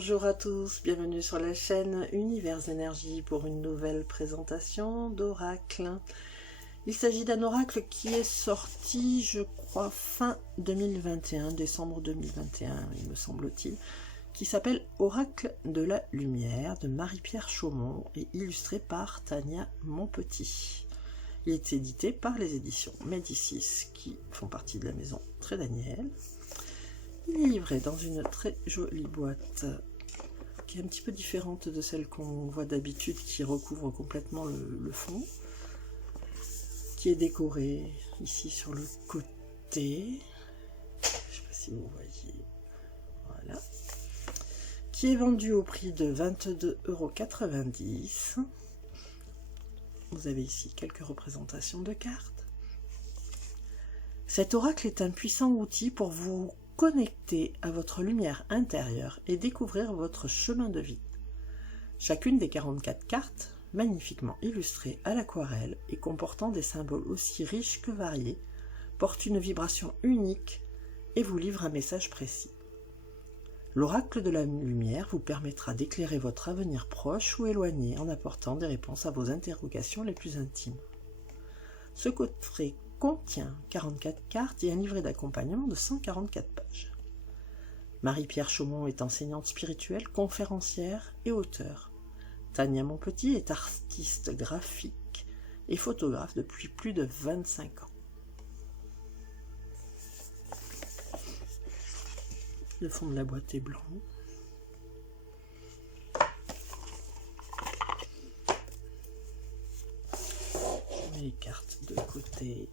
Bonjour à tous, bienvenue sur la chaîne Univers Énergie pour une nouvelle présentation d'oracle. Il s'agit d'un oracle qui est sorti, je crois, fin 2021, décembre 2021, il me semble-t-il, qui s'appelle Oracle de la Lumière de Marie-Pierre Chaumont et illustré par Tania Monpetit. Il est édité par les éditions Médicis qui font partie de la maison Très Daniel. Il est livré dans une très jolie boîte qui est un petit peu différente de celle qu'on voit d'habitude, qui recouvre complètement le fond, qui est décorée ici sur le côté, je ne sais pas si vous voyez, voilà, qui est vendu au prix de 22,90 €. Vous avez ici quelques représentations de cartes. Cet oracle est un puissant outil pour vous connecter à votre lumière intérieure et découvrir votre chemin de vie. Chacune des 44 cartes, magnifiquement illustrées à l'aquarelle et comportant des symboles aussi riches que variés, porte une vibration unique et vous livre un message précis. L'oracle de la lumière vous permettra d'éclairer votre avenir proche ou éloigné en apportant des réponses à vos interrogations les plus intimes. Ce coffret contient 44 cartes et un livret d'accompagnement de 144 pages. Marie-Pierre Chaumont est enseignante spirituelle, conférencière et auteure. Tania Monpetit est artiste graphique et photographe depuis plus de 25 ans. Le fond de la boîte est blanc. Je mets les cartes de côté.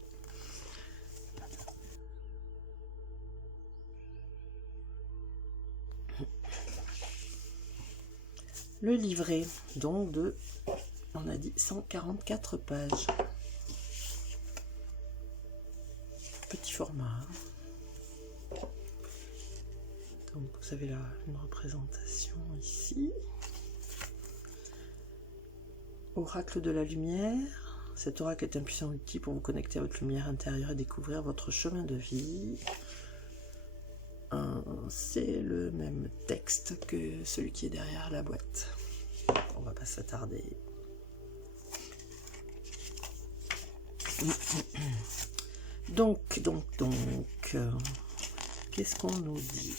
Le livret, donc de, on a dit 144 pages. Petit format. Donc vous avez là une représentation ici. Oracle de la lumière. Cet oracle est un puissant outil pour vous connecter à votre lumière intérieure et découvrir votre chemin de vie. C'est le même texte que celui qui est derrière la boîte. On va pas s'attarder. Donc, qu'est-ce qu'on nous dit?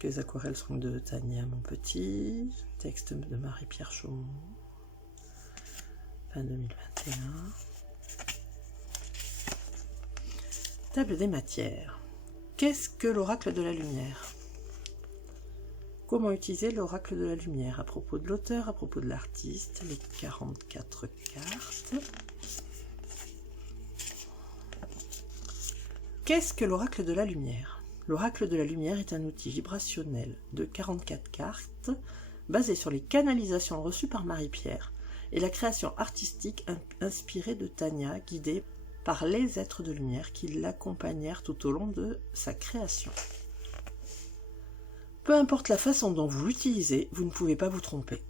Que les aquarelles sont de Tania Monpetit, texte de Marie-Pierre Chaumont, fin 2021. Table des matières. Qu'est-ce que l'oracle de la lumière? Comment utiliser l'oracle de la lumière? À propos de l'auteur, à propos de l'artiste, les 44 cartes. Qu'est-ce que l'oracle de la lumière? L'oracle de la lumière est un outil vibrationnel de 44 cartes basé sur les canalisations reçues par Marie-Pierre et la création artistique inspirée de Tania, guidée par les êtres de lumière qui l'accompagnèrent tout au long de sa création. Peu importe la façon dont vous l'utilisez, vous ne pouvez pas vous tromper.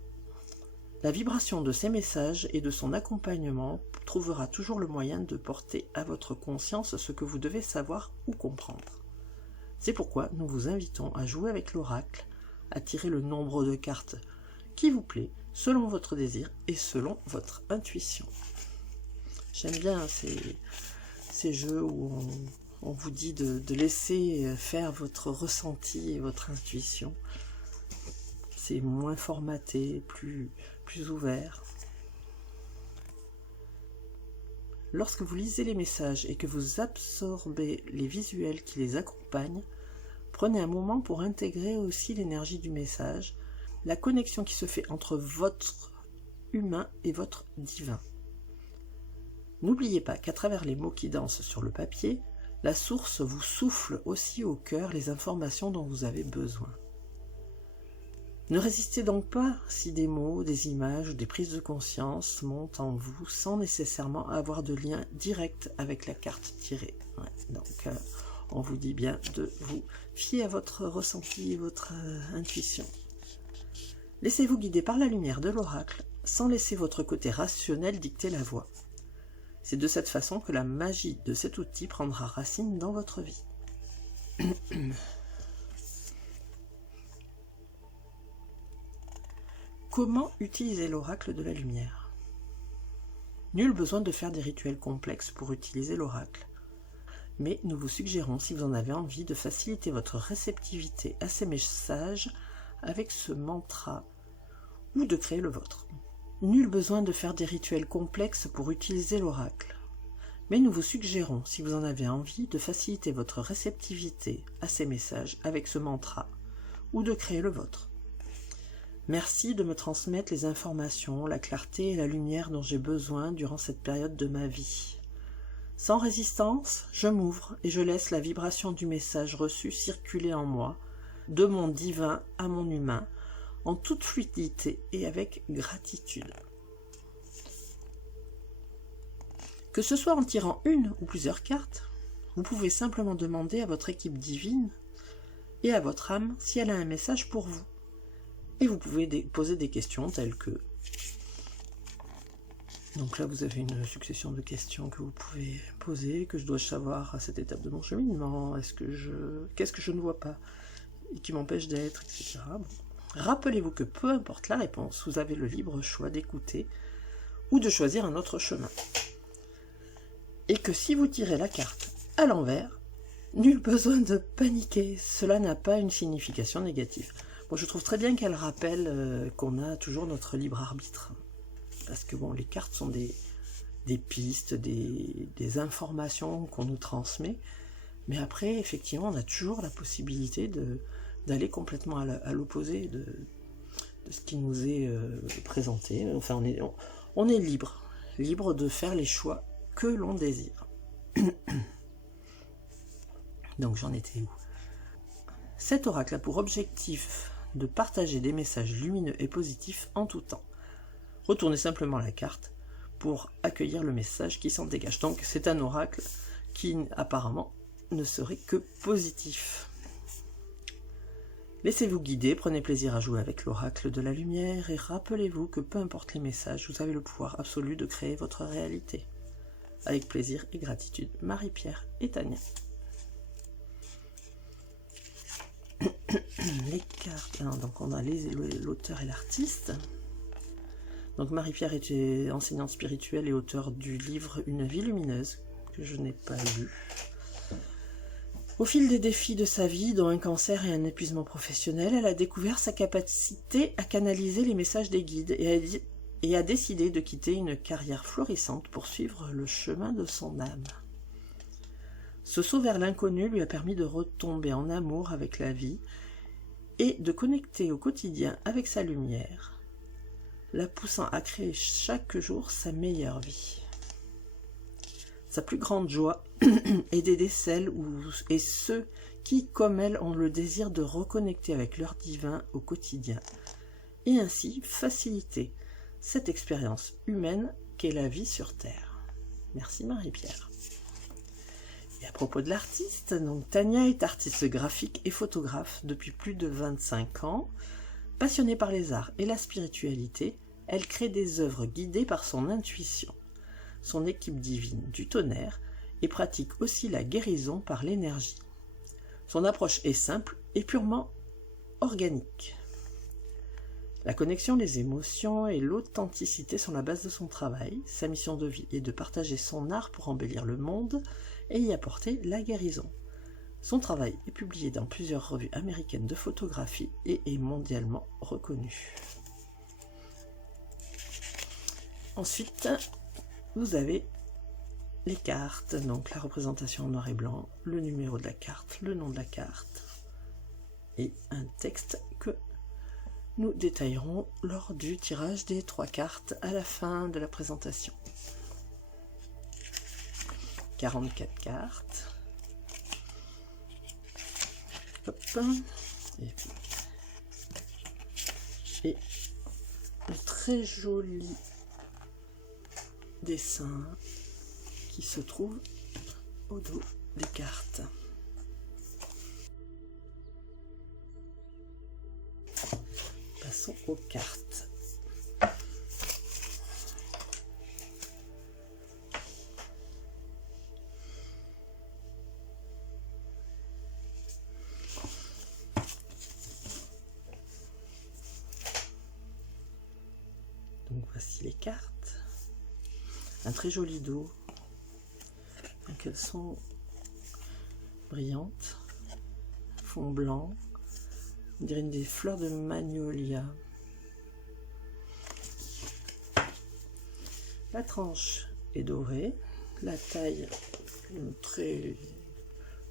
La vibration de ces messages et de son accompagnement trouvera toujours le moyen de porter à votre conscience ce que vous devez savoir ou comprendre. C'est pourquoi nous vous invitons à jouer avec l'oracle, à tirer le nombre de cartes qui vous plaît, selon votre désir et selon votre intuition. J'aime bien ces jeux où on vous dit de laisser faire votre ressenti et votre intuition. C'est moins formaté, plus ouvert. Lorsque vous lisez les messages et que vous absorbez les visuels qui les accompagnent, prenez un moment pour intégrer aussi l'énergie du message, la connexion qui se fait entre votre humain et votre divin. N'oubliez pas qu'à travers les mots qui dansent sur le papier, la source vous souffle aussi au cœur les informations dont vous avez besoin. Ne résistez donc pas si des mots, des images ou des prises de conscience montent en vous sans nécessairement avoir de lien direct avec la carte tirée. Ouais, donc on vous dit bien de vous fier à votre ressenti et votre intuition. Laissez-vous guider par la lumière de l'oracle sans laisser votre côté rationnel dicter la voie. C'est de cette façon que la magie de cet outil prendra racine dans votre vie. Comment utiliser l'oracle de la lumière? Nul besoin de faire des rituels complexes pour utiliser l'oracle. Mais nous vous suggérons, si vous en avez envie, de faciliter votre réceptivité à ces messages avec ce mantra ou de créer le vôtre. Nul besoin de faire des rituels complexes pour utiliser l'oracle. Mais nous vous suggérons, si vous en avez envie, de faciliter votre réceptivité à ces messages avec ce mantra ou de créer le vôtre. Merci de me transmettre les informations, la clarté et la lumière dont j'ai besoin durant cette période de ma vie. Sans résistance, je m'ouvre et je laisse la vibration du message reçu circuler en moi, de mon divin à mon humain, en toute fluidité et avec gratitude. Que ce soit en tirant une ou plusieurs cartes, vous pouvez simplement demander à votre équipe divine et à votre âme si elle a un message pour vous. Et vous pouvez poser des questions telles que... Donc là, vous avez une succession de questions que vous pouvez poser. Que je dois savoir à cette étape de mon cheminement? Qu'est-ce que je ne vois pas et qui m'empêche d'être, etc. Bon. Rappelez-vous que peu importe la réponse, vous avez le libre choix d'écouter ou de choisir un autre chemin. Et que si vous tirez la carte à l'envers, nul besoin de paniquer. Cela n'a pas une signification négative. Bon, je trouve très bien qu'elle rappelle qu'on a toujours notre libre arbitre. Parce que bon, les cartes sont des pistes, des informations qu'on nous transmet. Mais après, effectivement, on a toujours la possibilité d'aller complètement à l'opposé de ce qui nous est présenté. Enfin, on est libre de faire les choix que l'on désire. Donc j'en étais où? Cet oracle a pour objectif de partager des messages lumineux et positifs en tout temps. Retournez simplement la carte pour accueillir le message qui s'en dégage. Donc c'est un oracle qui apparemment ne serait que positif. Laissez-vous guider, prenez plaisir à jouer avec l'oracle de la lumière et rappelez-vous que peu importe les messages, vous avez le pouvoir absolu de créer votre réalité. Avec plaisir et gratitude, Marie-Pierre et Tania. Les cartes, alors, donc on a l'auteur et l'artiste. Donc Marie-Pierre était enseignante spirituelle et auteure du livre Une vie lumineuse, que je n'ai pas lu. Au fil des défis de sa vie, dont un cancer et un épuisement professionnel, elle a découvert sa capacité à canaliser les messages des guides et a décidé de quitter une carrière florissante pour suivre le chemin de son âme. Ce saut vers l'inconnu lui a permis de retomber en amour avec la vie et de connecter au quotidien avec sa lumière, la poussant à créer chaque jour sa meilleure vie. Sa plus grande joie est d'aider celles et ceux qui, comme elle, ont le désir de reconnecter avec leur divin au quotidien et ainsi faciliter cette expérience humaine qu'est la vie sur Terre. Merci Marie-Pierre. Et à propos de l'artiste, donc Tania est artiste graphique et photographe depuis plus de 25 ans. Passionnée par les arts et la spiritualité, elle crée des œuvres guidées par son intuition, son équipe divine du tonnerre et pratique aussi la guérison par l'énergie. Son approche est simple et purement organique. La connexion, les émotions et l'authenticité sont la base de son travail. Sa mission de vie est de partager son art pour embellir le monde et y apporter la guérison. Son travail est publié dans plusieurs revues américaines de photographie et est mondialement reconnu. Ensuite, vous avez les cartes, donc la représentation en noir et blanc, le numéro de la carte, le nom de la carte et un texte que nous détaillerons lors du tirage des 3 cartes à la fin de la présentation. 44 cartes. Hop. Et un très joli dessin qui se trouve au dos des cartes. Passons aux cartes. un très joli dos. Donc elles sont brillantes, fond blanc, on dirait des fleurs de magnolia. La tranche est dorée, la taille, une très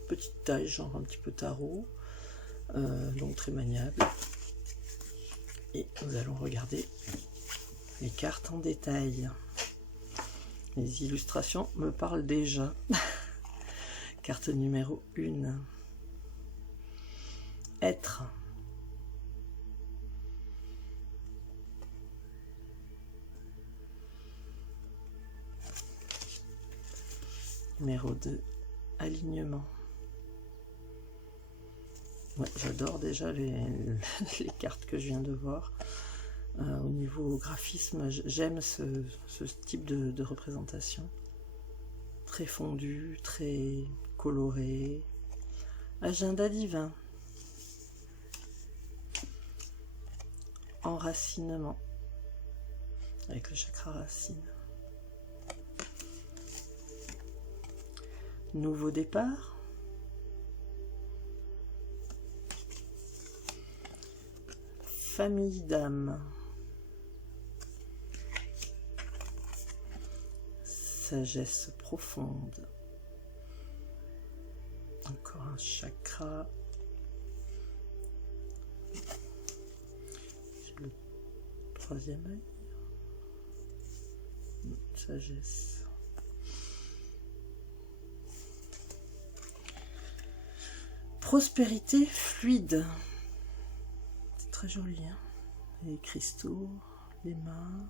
petite taille, genre un petit peu tarot, donc très maniable. Et nous allons regarder les cartes en détail. Les illustrations me parlent déjà. Carte numéro 1. Être. Numéro 2. Alignement. Ouais, j'adore déjà les cartes que je viens de voir. Au niveau graphisme, j'aime ce type de représentation. Très fondu, très coloré. Agenda divin. Enracinement. Avec le chakra racine. Nouveau départ. Famille d'âme. Sagesse profonde. Encore un chakra. C'est le troisième œil. Sagesse. Prospérité fluide. C'est très joli. Hein, les cristaux, les mains.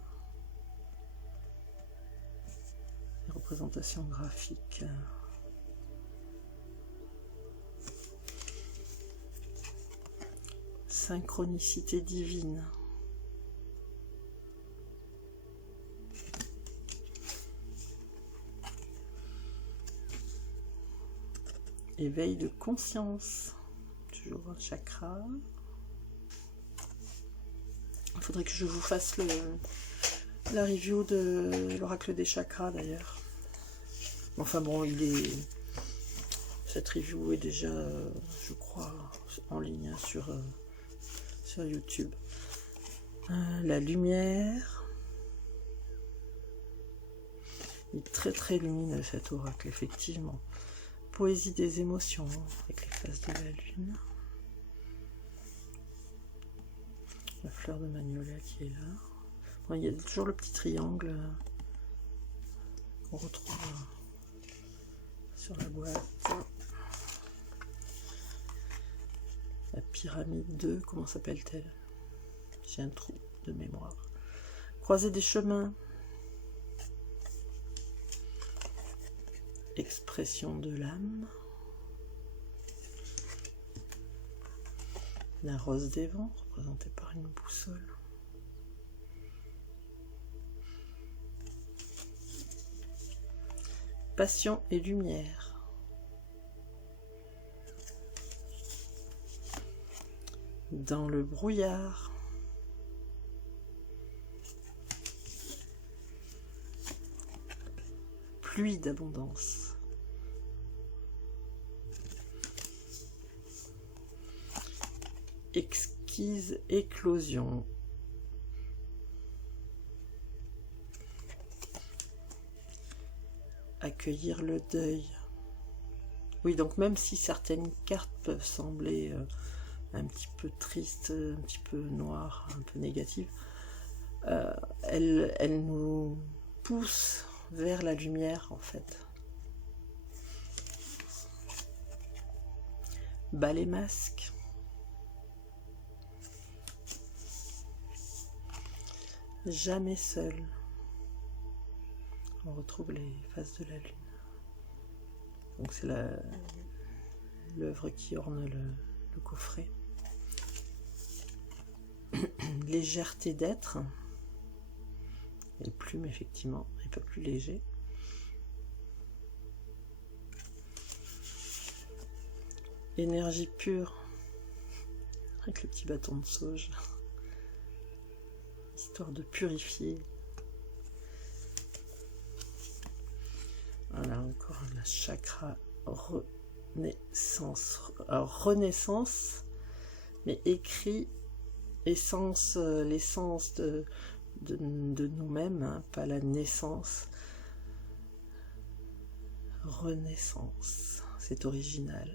Les représentations graphiques. Synchronicité divine. Éveil de conscience. Toujours un chakra. Il faudrait que je vous fasse la review de l'oracle des chakras d'ailleurs. Enfin bon, cette review est déjà, je crois, en ligne sur YouTube. La lumière. Il est très très lumineux cet oracle, effectivement. Poésie des émotions, avec les phases de la lune. La fleur de magnolia qui est là. Bon, il y a toujours le petit triangle qu'on retrouve sur la boîte. La pyramide 2, comment s'appelle-t-elle? J'ai un trou de mémoire. Croisée des chemins. Expression de l'âme. La rose des vents, représentée par une boussole. Passion et lumière. Dans le brouillard. Pluie d'abondance. Exquise éclosion. Accueillir le deuil. Oui, donc même si certaines cartes peuvent sembler un petit peu tristes, un petit peu noires, un peu négatives, elles nous poussent vers la lumière en fait. Balai masque. Jamais seul. On retrouve les phases de la lune. Donc c'est l'œuvre qui orne le coffret. Légèreté d'être. Et plume effectivement, un peu plus léger. Énergie pure. Avec le petit bâton de sauge. Histoire de purifier. chakra renaissance. Alors, renaissance, mais écrit essence, l'essence de nous-mêmes, hein, pas la naissance. Renaissance, c'est original.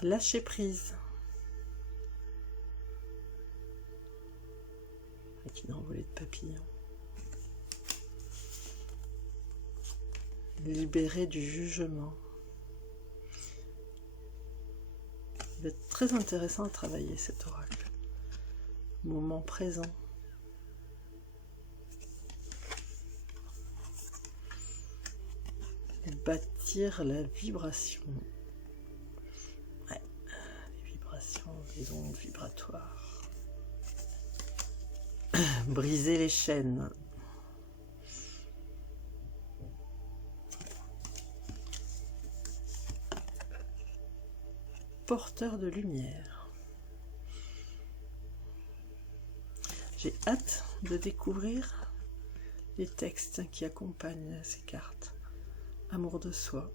Lâcher prise. Avec une envolée de papillons. Libérer du jugement. Il va être très intéressant à travailler cet oracle. Moment présent. Bâtir la vibration. Ouais, les vibrations, les ondes vibratoires. Briser les chaînes. Porteur de lumière. J'ai hâte de découvrir les textes qui accompagnent ces cartes. Amour de soi.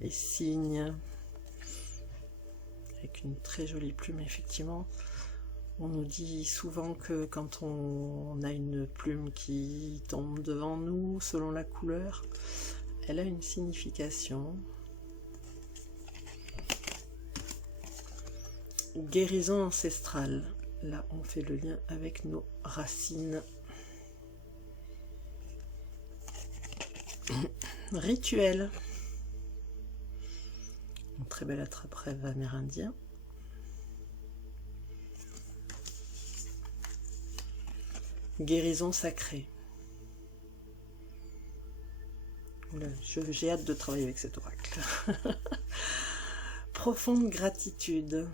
Les signes. Avec une très jolie plume, effectivement. On nous dit souvent que quand on a une plume qui tombe devant nous, selon la couleur, elle a une signification. Guérison ancestrale. Là, on fait le lien avec nos racines. Rituel. Un très bel attrape-rêve amérindien. Guérison sacrée. J'ai hâte de travailler avec cet oracle. Profonde gratitude.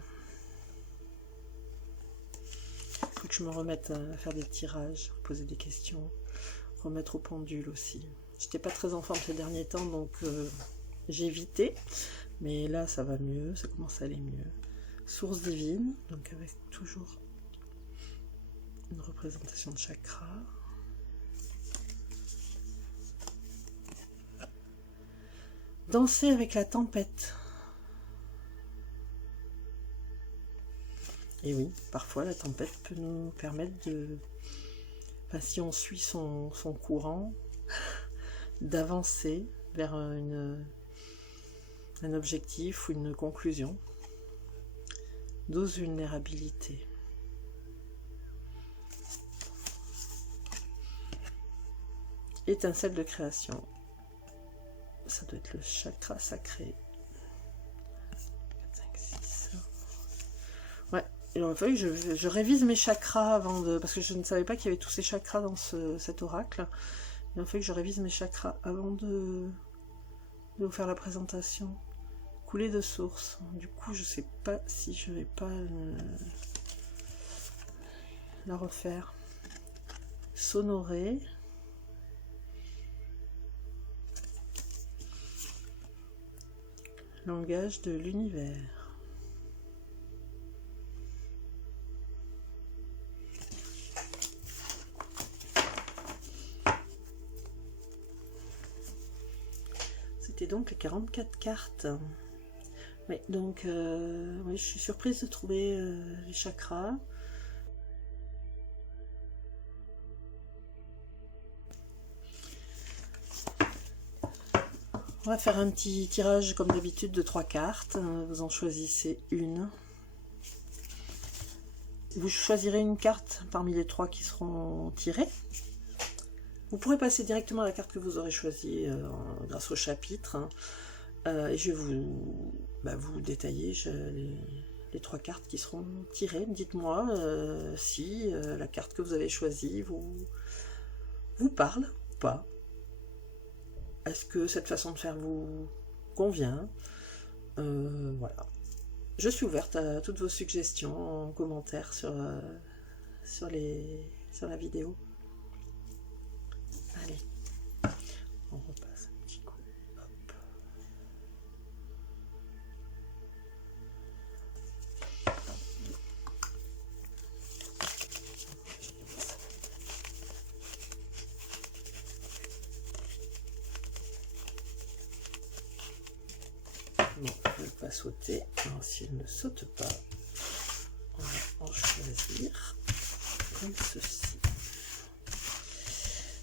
Il faut que je me remette à faire des tirages, poser des questions, remettre au pendule aussi. J'étais pas très en forme ces derniers temps, donc j'ai évité. Mais là, ça va mieux, ça commence à aller mieux. Source divine, donc avec toujours une représentation de chakra. Danser avec la tempête. Et oui, parfois la tempête peut nous permettre de, enfin, si on suit son courant, d'avancer vers un objectif ou une conclusion. Dose vulnérabilité. Étincelle de création. Ça doit être le chakra sacré. 4, 5, 6. Ouais, il aurait fallu que je révise mes chakras avant de... Parce que je ne savais pas qu'il y avait tous ces chakras dans cet oracle. Il aurait fallu que je révise mes chakras avant de vous faire la présentation. Coulée de source. Du coup, je sais pas si je vais pas la refaire. Sonorer. Langage de l'univers. C'était donc les 44 cartes. Oui, donc oui, je suis surprise de trouver les chakras. On va faire un petit tirage comme d'habitude de 3 cartes. Vous en choisissez une. Vous choisirez une carte parmi les 3 qui seront tirées. Vous pourrez passer directement à la carte que vous aurez choisie grâce au chapitre. Et je vais vous détailler les 3 cartes qui seront tirées. Dites-moi si la carte que vous avez choisie vous parle ou pas. Est-ce que cette façon de faire vous convient? Voilà. Je suis ouverte à toutes vos suggestions en commentaire sur la vidéo. Allez, on repasse un petit coup. Hop. veulent pas sauter. Alors, si elles ne sautent pas, on va en choisir comme ceci.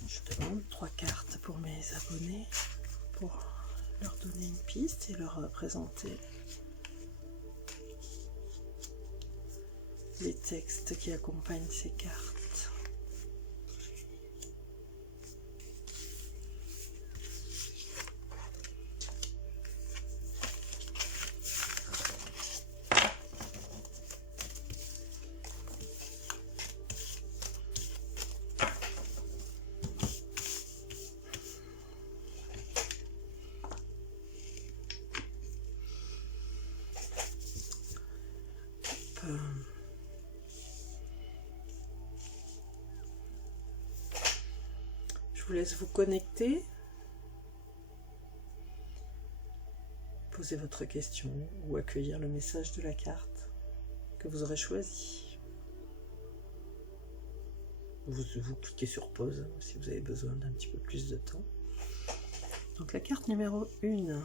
Je demande 3 cartes pour mes abonnés pour leur donner une piste et leur présenter les textes qui accompagnent ces cartes. Je vous laisse vous connecter, poser votre question ou accueillir le message de la carte que vous aurez choisi. Vous cliquez sur pause si vous avez besoin d'un petit peu plus de temps. Donc la carte numéro 1,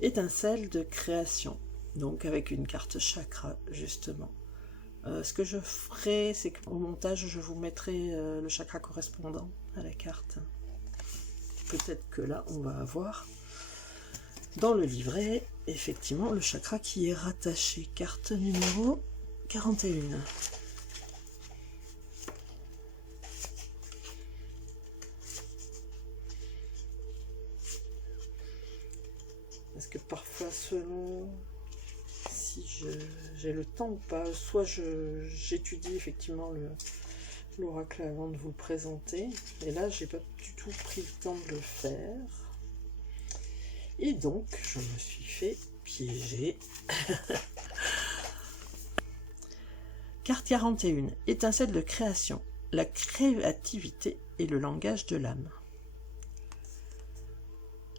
étincelle de création, donc avec une carte chakra justement. Ce que je ferai, c'est qu'au montage, je vous mettrai le chakra correspondant à la carte. Peut-être que là, on va avoir dans le livret, effectivement, le chakra qui est rattaché. Carte numéro 41. Parce que parfois, selon si j'ai le temps ou pas, soit j'étudie effectivement l'oracle avant de vous le présenter, et là j'ai pas du tout pris le temps de le faire, et donc je me suis fait piéger. Carte 41, étincelle de création, la créativité et le langage de l'âme.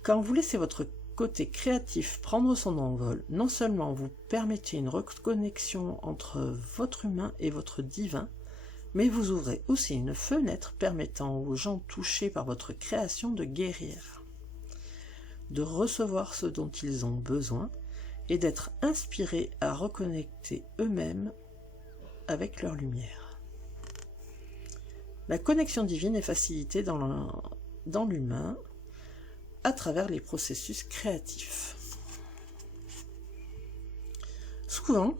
Quand vous laissez votre côté créatif prendre son envol, non seulement vous permettez une reconnexion entre votre humain et votre divin, mais vous ouvrez aussi une fenêtre permettant aux gens touchés par votre création de guérir, de recevoir ce dont ils ont besoin et d'être inspirés à reconnecter eux-mêmes avec leur lumière. La connexion divine est facilitée dans l'humain à travers les processus créatifs. Souvent,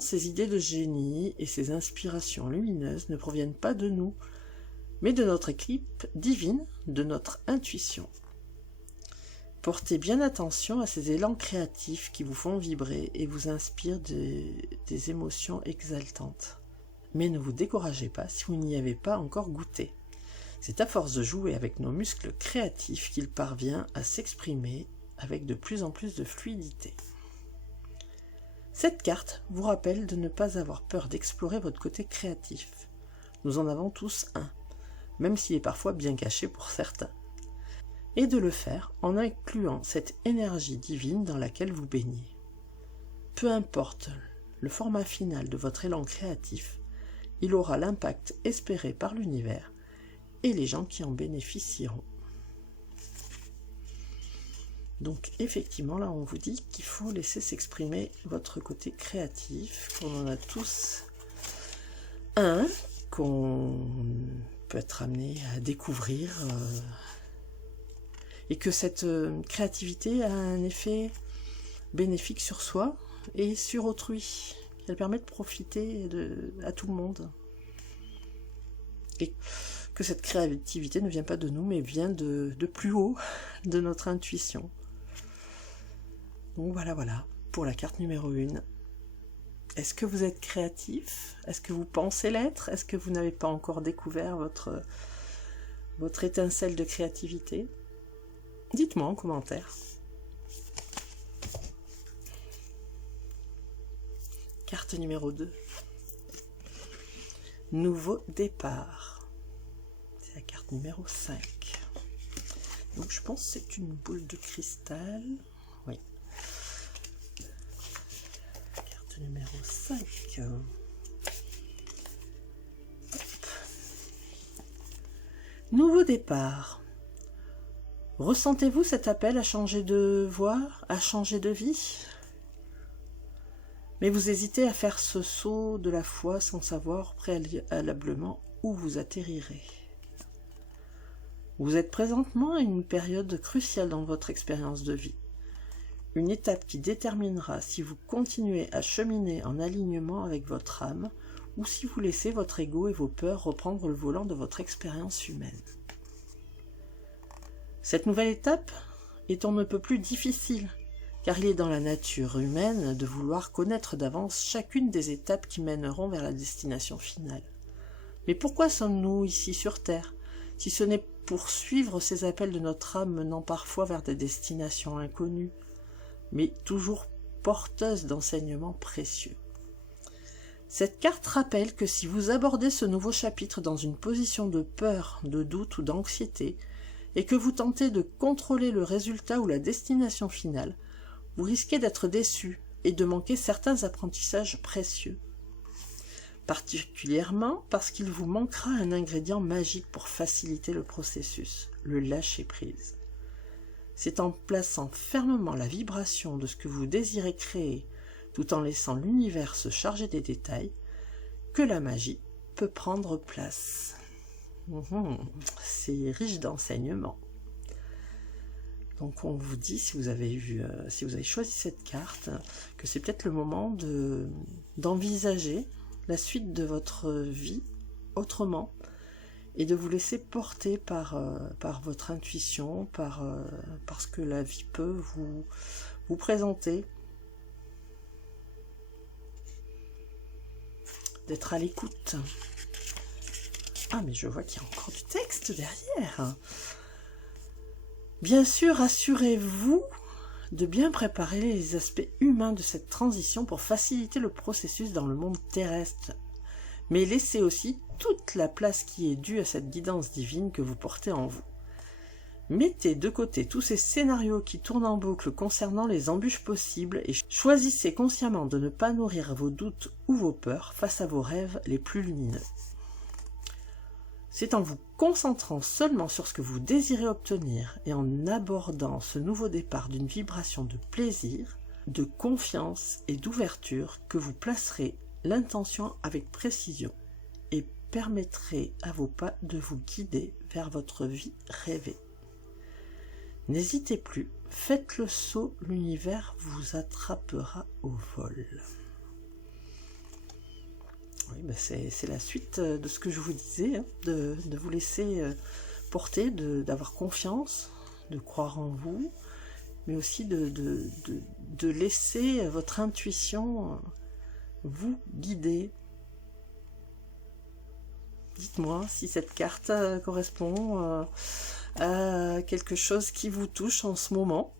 ces idées de génie et ces inspirations lumineuses ne proviennent pas de nous, mais de notre équipe divine, de notre intuition. Portez bien attention à ces élans créatifs qui vous font vibrer et vous inspirent des émotions exaltantes. Mais ne vous découragez pas si vous n'y avez pas encore goûté. C'est à force de jouer avec nos muscles créatifs qu'il parvient à s'exprimer avec de plus en plus de fluidité. Cette carte vous rappelle de ne pas avoir peur d'explorer votre côté créatif. Nous en avons tous un, même s'il est parfois bien caché pour certains. Et de le faire en incluant cette énergie divine dans laquelle vous baignez. Peu importe le format final de votre élan créatif, il aura l'impact espéré par l'univers et les gens qui en bénéficieront. Donc effectivement, là on vous dit qu'il faut laisser s'exprimer votre côté créatif, qu'on en a tous un, qu'on peut être amené à découvrir, et que cette créativité a un effet bénéfique sur soi et sur autrui. Elle permet de profiter à tout le monde. Et que cette créativité ne vient pas de nous, mais vient de plus haut, de notre intuition. Donc voilà, pour la carte numéro 1. Est-ce que vous êtes créatif? Est-ce que vous pensez l'être? Est-ce que vous n'avez pas encore découvert votre étincelle de créativité? Dites-moi en commentaire. Carte numéro 2. Nouveau départ. C'est la carte numéro 5. Donc je pense que c'est une boule de cristal. Oui. Carte numéro 5. Hop. Nouveau départ. Ressentez-vous cet appel à changer de voie, à changer de vie? Mais vous hésitez à faire ce saut de la foi sans savoir préalablement où vous atterrirez. Vous êtes présentement à une période cruciale dans votre expérience de vie. Une étape qui déterminera si vous continuez à cheminer en alignement avec votre âme ou si vous laissez votre ego et vos peurs reprendre le volant de votre expérience humaine. Cette nouvelle étape est on ne peut plus difficile, car il est dans la nature humaine de vouloir connaître d'avance chacune des étapes qui mèneront vers la destination finale. Mais pourquoi sommes-nous ici sur Terre, si ce n'est pour suivre ces appels de notre âme menant parfois vers des destinations inconnues, mais toujours porteuses d'enseignements précieux? Cette carte rappelle que si vous abordez ce nouveau chapitre dans une position de peur, de doute ou d'anxiété, et que vous tentez de contrôler le résultat ou la destination finale, vous risquez d'être déçu et de manquer certains apprentissages précieux. Particulièrement parce qu'il vous manquera un ingrédient magique pour faciliter le processus, le lâcher-prise. C'est en plaçant fermement la vibration de ce que vous désirez créer, tout en laissant l'univers se charger des détails, que la magie peut prendre place. C'est riche d'enseignements. Donc on vous dit, si vous avez choisi cette carte, que c'est peut-être le moment d'envisager la suite de votre vie autrement et de vous laisser porter par votre intuition, par ce que la vie peut vous présenter. D'être à l'écoute. Ah, mais je vois qu'il y a encore du texte derrière. Bien sûr, assurez-vous de bien préparer les aspects humains de cette transition pour faciliter le processus dans le monde terrestre. Mais laissez aussi toute la place qui est due à cette guidance divine que vous portez en vous. Mettez de côté tous ces scénarios qui tournent en boucle concernant les embûches possibles et choisissez consciemment de ne pas nourrir vos doutes ou vos peurs face à vos rêves les plus lumineux. C'est en vous concentrant seulement sur ce que vous désirez obtenir et en abordant ce nouveau départ d'une vibration de plaisir, de confiance et d'ouverture que vous placerez l'intention avec précision et permettrez à vos pas de vous guider vers votre vie rêvée. N'hésitez plus, faites le saut, l'univers vous attrapera au vol. Oui, ben c'est la suite de ce que je vous disais, hein, de vous laisser porter, d'avoir confiance, de croire en vous, mais aussi de laisser votre intuition vous guider. Dites-moi si cette carte correspond à quelque chose qui vous touche en ce moment.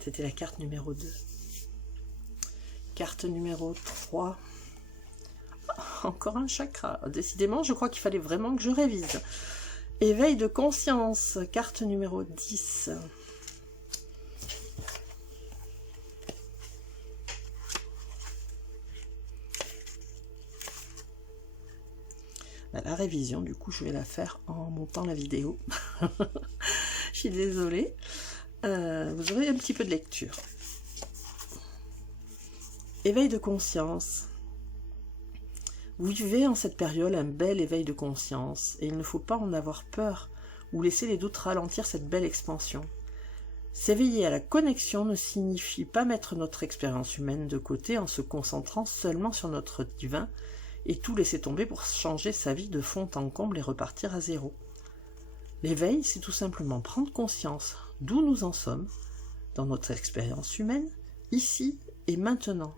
C'était la carte numéro 2. Carte numéro 3. Encore un chakra. Décidément, je crois qu'il fallait vraiment que je révise. Éveil de conscience. Carte numéro 10. La révision, du coup, je vais la faire en montant la vidéo. Je suis désolée. Vous aurez un petit peu de lecture. Éveil de conscience. Vous vivez en cette période un bel éveil de conscience et il ne faut pas en avoir peur ou laisser les doutes ralentir cette belle expansion. S'éveiller à la connexion ne signifie pas mettre notre expérience humaine de côté en se concentrant seulement sur notre divin et tout laisser tomber pour changer sa vie de fond en comble et repartir à zéro. L'éveil, c'est tout simplement prendre conscience d'où nous en sommes, dans notre expérience humaine, ici et maintenant,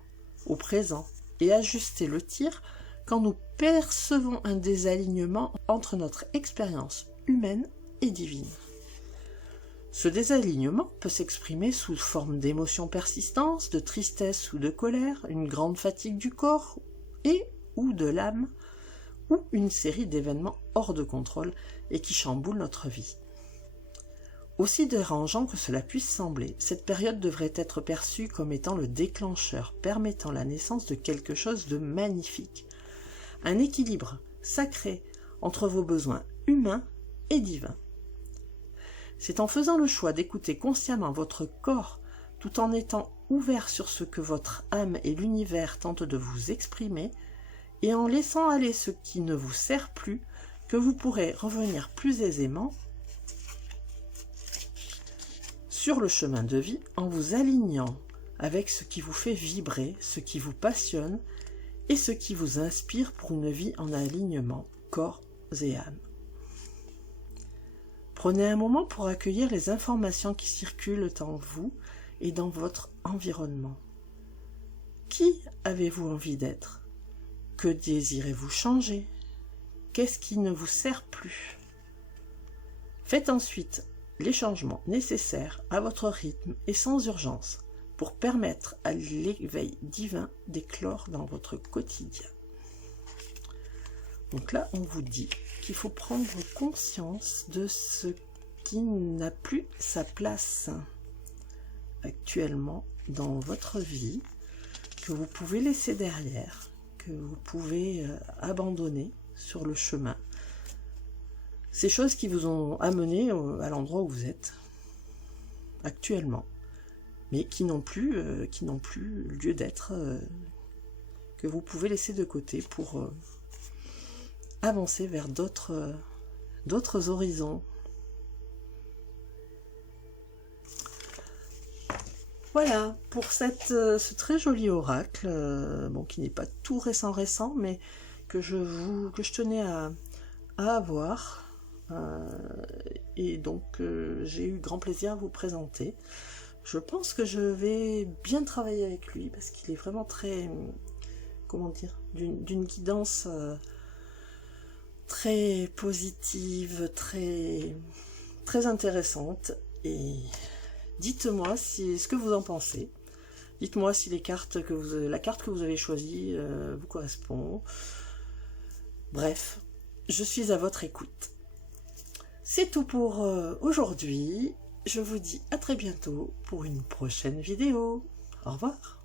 au présent, et ajuster le tir quand nous percevons un désalignement entre notre expérience humaine et divine. Ce désalignement peut s'exprimer sous forme d'émotions persistantes, de tristesse ou de colère, une grande fatigue du corps et ou de l'âme, ou une série d'événements hors de contrôle et qui chamboulent notre vie. Aussi dérangeant que cela puisse sembler, cette période devrait être perçue comme étant le déclencheur permettant la naissance de quelque chose de magnifique. Un équilibre sacré entre vos besoins humains et divin. C'est en faisant le choix d'écouter consciemment votre corps tout en étant ouvert sur ce que votre âme et l'univers tentent de vous exprimer et en laissant aller ce qui ne vous sert plus que vous pourrez revenir plus aisément sur le chemin de vie en vous alignant avec ce qui vous fait vibrer, ce qui vous passionne et ce qui vous inspire pour une vie en alignement corps et âme. Prenez un moment pour accueillir les informations qui circulent en vous et dans votre environnement. Qui avez-vous envie d'être? Que désirez-vous changer? Qu'est-ce qui ne vous sert plus? Faites ensuite les changements nécessaires à votre rythme et sans urgence pour permettre à l'éveil divin d'éclore dans votre quotidien. Donc là, on vous dit qu'il faut prendre conscience de ce qui n'a plus sa place actuellement dans votre vie, que vous pouvez laisser derrière, que vous pouvez abandonner sur le chemin. Ces choses qui vous ont amené à l'endroit où vous êtes actuellement, mais qui n'ont plus lieu d'être, que vous pouvez laisser de côté pour avancer vers d'autres horizons. Voilà pour ce très joli oracle, qui n'est pas tout récent, mais que je tenais à avoir. Et donc j'ai eu grand plaisir à vous présenter. Je pense que je vais bien travailler avec lui parce qu'il est vraiment très, d'une guidance très positive, très intéressante. Et dites-moi ce que vous en pensez. Dites-moi si la carte que vous avez choisie vous correspond. Bref, je suis à votre écoute. C'est tout pour aujourd'hui. Je vous dis à très bientôt pour une prochaine vidéo. Au revoir.